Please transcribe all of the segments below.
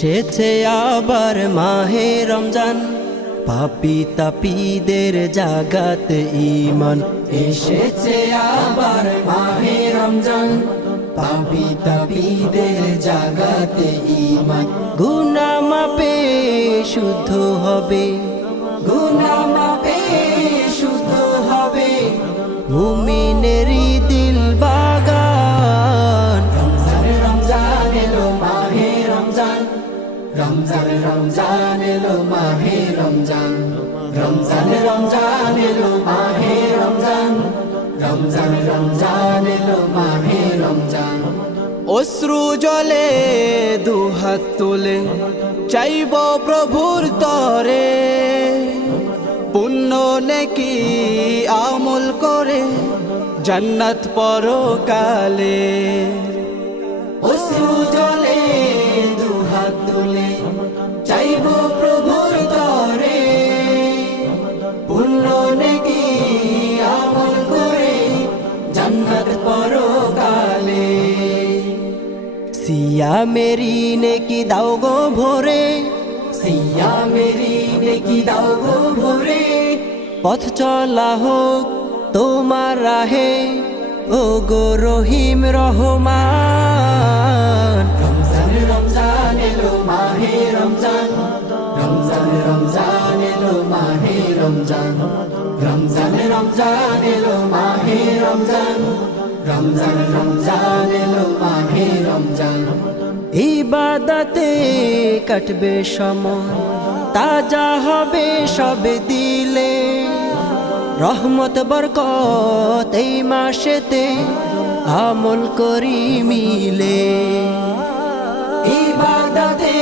সেছে আবার মাহে রমজান। পাপি তাপিদের জাগাতে ইমান এসেছে আবার মাহে রমজান। পাপি তাপিদের জাগাতে ইমান গুনা মাপে শুদ্ধ হবে। গুনা মাপে শুদ্ধ হবে। মুমিনেরই রমজান রমজান এলো মাহে রমজান। রমজান রমজান এলো মাহে রমজান। রমজান রমজান এলো মাহে রমজান। অশ্রু জলে দুহাত তোলে চাইব প্রভুর তরে। পুণ্য নেকি আমল করে জান্নাত পরকালে। অশ্রু জলে সিয়া মেরি নেকি দাও গো ভোরে সিয়া মেরি নেকি দাও গো ভোরে পথ চলা হোক তোমার রাহে ও গো রহিম রহমান রমজান রমজান এলো মাহে রমজান রমজান রমজান এলো মাহে রমজান রমজান রমজান এলো মাহে রমজান রমজান রমজান এলো মাহে রমজান ইবাদতে কাটবে সময়, তাজা হবে সব দিলে। রহমত, বরকত এই মাসেতে আমল করি মিলে। ইবাদতে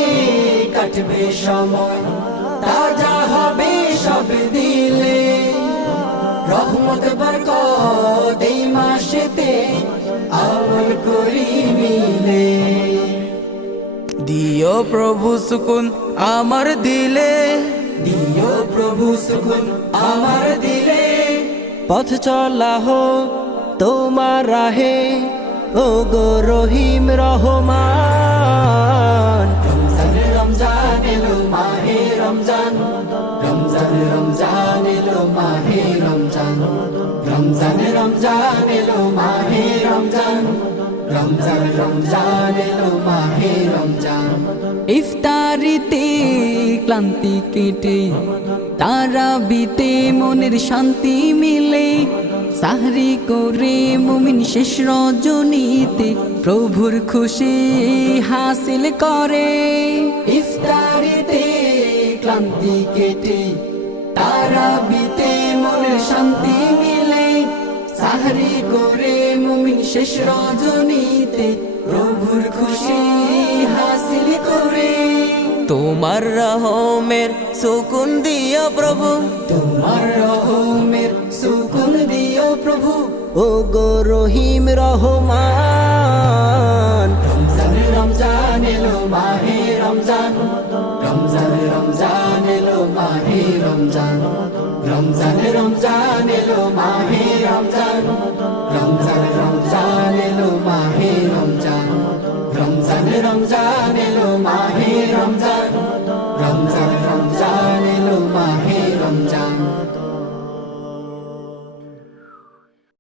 কাটবে সময়, তাজা হবে সব দিলে। রহমত, বরকত এই মাসেতে আমল করি দিও প্রভু সুকুন আমার দিলে। দিও প্রভু সুকুন আমার দিলে। পথ চলা হোক তোমার রাহে ও গো রহিম রহমান। রমজান রমজান এলো মাহে রমজান। রমজান রমজান এলো মাহে রমজান। রমজান রমজান রমজান। রমজান রমজান এলো মাহে রমজান। ইফতারিতে ক্লান্তি কেটে তারা বিতে মনের শান্তি মিলে। সাহরি করে মুমিন শেষ রজনীতে প্রভুর খুশি হাসিল করে। ইফতারিতে ক্লান্তি কেটে তারা বিতে মনের শান্তি মিলে। সাহরি করে মুমিন শেষ রজনীতে প্রভুর খুশি হাসিল করে। তোমার রহমের সুকুন দিও প্রভু। তোমার রহমের সুকুন দিও প্রভু। ও গো রহিম রহমান। রমজান রমজান এলো মাহে রমজান। রমজান রমজান এলো মাহে রমজান। রমজান রমজান এলো মাহে রমজান। রমজান রমজান